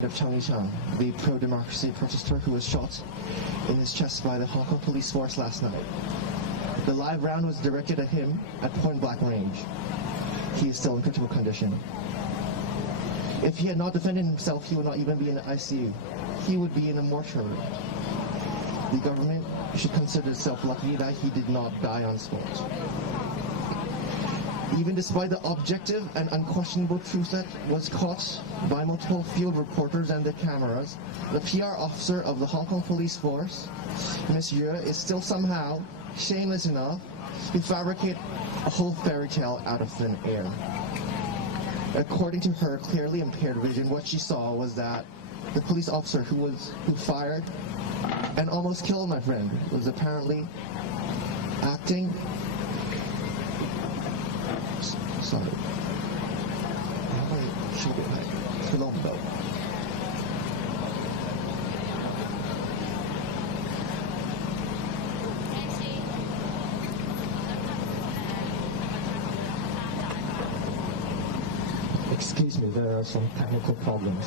of Tony Chung, the pro-democracy protester who was shot in his chest by the Hong Kong police force last night. The live round was directed at him at point-blank range. He is still in critical condition. If he had not defended himself, he would not even be in the ICU. He would be in a mortuary. The government should consider itself lucky that he did not die on spot. Even despite the objective and unquestionable truth that was caught by multiple field reporters and their cameras, the PR officer of the Hong Kong police force, Ms. Yue, is still somehow shameless enough to fabricate a whole fairy tale out of thin air. According to her clearly impaired vision, what she saw was that the police officer who fired and almost killed my friend was apparently acting. Sorry. Excuse me, there are some technical problems.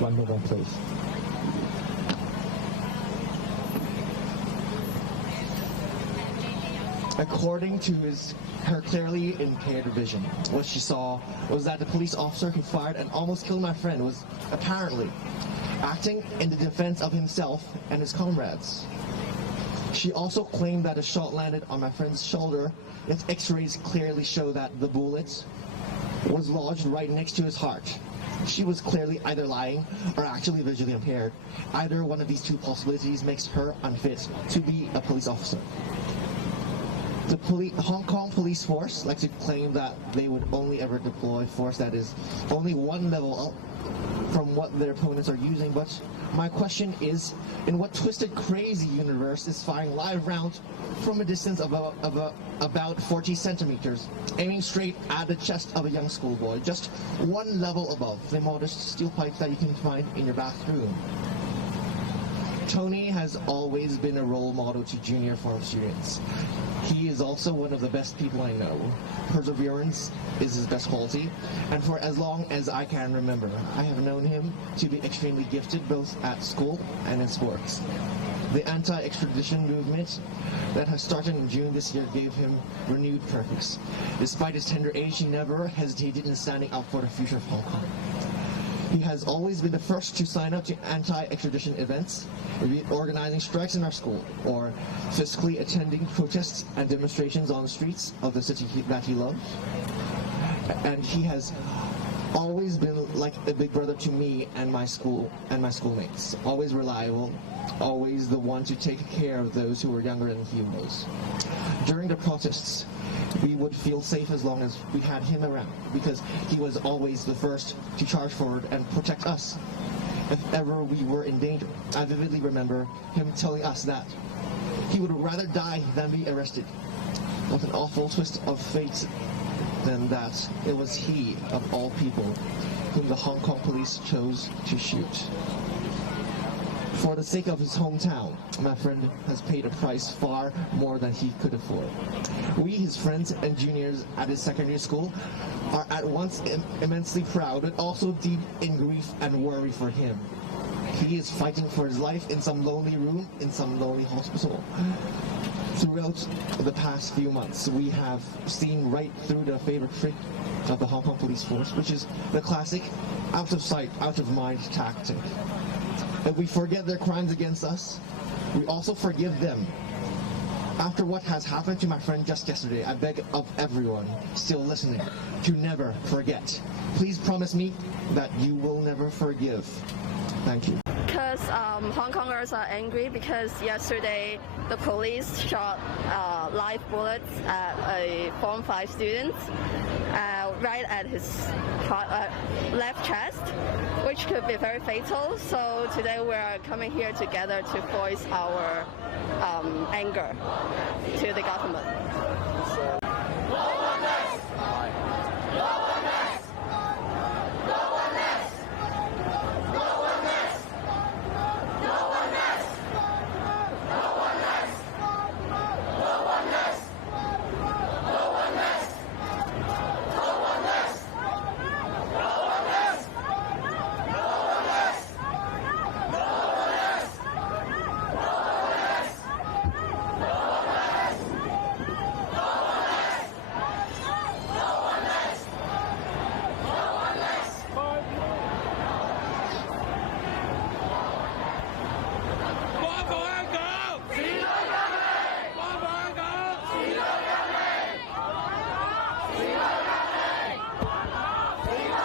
One moment, please. According to her clearly impaired vision, what she saw was that the police officer who fired and almost killed my friend was apparently acting in the defense of himself and his comrades. She also claimed that a shot landed on my friend's shoulder. Its x-rays clearly show that the bullet was lodged right next to his heart. She was clearly either lying or actually visually impaired. Either one of these two possibilities makes her unfit to be a police officer. The Hong Kong police force likes to claim that they would only ever deploy force that is only one level up from what their opponents are using, but my question is, in what twisted, crazy universe is firing live rounds from a distance of about 40 centimeters, aiming straight at the chest of a young schoolboy, just one level above the modest steel pipes that you can find in your bathroom? Tony has always been a role model to junior form students. He is also one of the best people I know. Perseverance is his best quality, and for as long as I can remember, I have known him to be extremely gifted both at school and in sports. The anti-extradition movement that has started in June this year gave him renewed purpose. Despite his tender age, he never hesitated in standing up for the future of Hong Kong. He has always been the first to sign up to anti-extradition events, be it organizing strikes in our school, or physically attending protests and demonstrations on the streets of the city that he loves. And he has always been like a big brother to me and my schoolmates. Always reliable, always the one to take care of those who were younger than he was. During the protests, we would feel safe as long as we had him around, because he was always the first to charge forward and protect us if ever we were in danger. I vividly remember him telling us that he would rather die than be arrested. What an awful twist of fate than that it was he, of all people, whom the Hong Kong police chose to shoot. For the sake of his hometown, my friend has paid a price far more than he could afford. We, his friends and juniors at his secondary school, are at once immensely proud, but also deep in grief and worry for him. He is fighting for his life in some lonely room, in some lonely hospital. Throughout the past few months, we have seen right through the favorite trick of the Hong Kong police force, which is the classic out of sight, out of mind tactic. If we forget their crimes against us, we also forgive them. After what has happened to my friend just yesterday, I beg of everyone still listening to never forget. Please promise me that you will never forgive. Thank you. Because Hong Kongers are angry because yesterday the police shot live bullets at a Form 5 student right at his left chest, which could be very fatal. So today we are coming here together to voice our anger to the government.